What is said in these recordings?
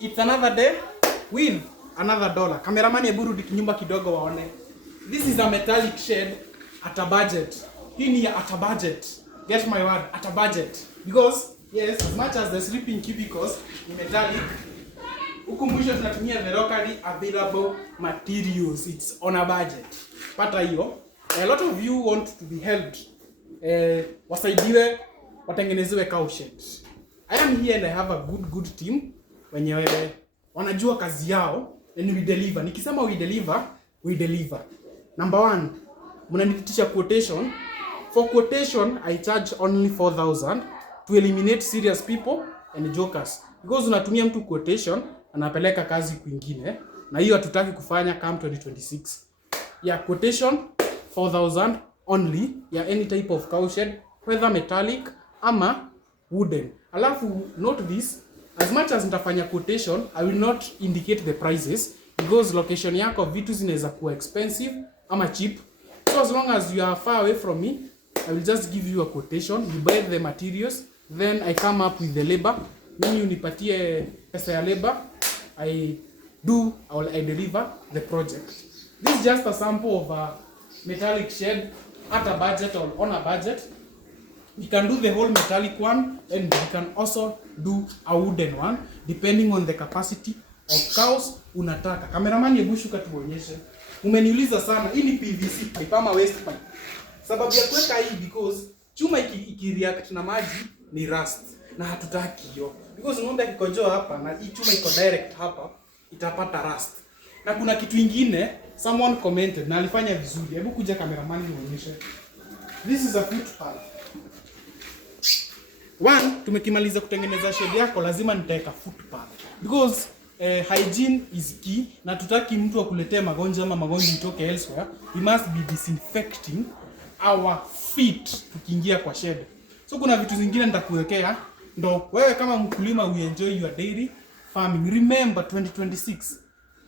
It's another day with another dollar. Cameraman, hebu rudi kinyumba kidogo waone. This is a metallic shed at a budget. Hii ni at a budget. Get my word, at a budget. Because yes, as much as the sleeping cubicles ni metallic, huku mwisho tunatumia the locally available materials. It's on a budget. Pata hiyo. A lot of you want to be helped. Wasaidiwe, watengenezewe cow shed. I am here and I have a good team wenyewe wanajua kazi yao and we deliver. Nikisema we deliver. Number 1, mnanitisha quotation. For quotation, I charge only 4,000 to eliminate serious people and jokers. Because unatumia mtu quotation, anapeleka kazi kwingine, na hiyo hatutaki kufanya come 2026. Yeah, quotation 4,000 only, yeah, any type of cow shed, whether metallic ama wooden. Alafu note this, as much as nitafanya quotation, I will not indicate the prices because location yako vitu zinaweza kuwa expensive ama cheap. So as long as you are far away from me, I will just give you a quotation. You buy the materials, then I come up with the labor. Mimi unipatie pesa ya labor, I deliver the project. This is just a sample of a metallic shed at a budget or on a budget. We can do the whole metallic one and we can also do a wooden one depending on the capacity of cows unataka. Cameraman, hebu shuka tuonyeshe. Umeniuliza sana, hii ni PVC pipe ama waste pipe. Sababu ya kuweka hii because chuma ikireact na maji ni rust na hatutaki hiyo. Because ng'ombe akikojoa hapa na hii chuma iko direct hapa itapata rust. Na kuna kitu kingine someone commented na alifanya vizuri. Hebu kuja cameraman nionyeshe. This is a footpath. One, tumekimaliza kutengeneza shed yako, lazima nitaweka footpath. Because hygiene is key, na tutaki mtu akuletee magonjwa ama magonjwa itoke elsewhere. We must be disinfecting our feet tukiingia kwa shed. So kuna vitu zingine nitakuwekea ndo wewe kama mkulima we enjoy your dairy farming. Remember 2026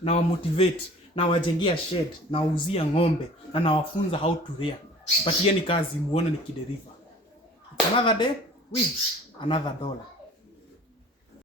na wa motivate na wajengia shed na wauzia ng'ombe na wafunza how to rear. Patieni kazi muone nikideliver. It's another day with another dollar.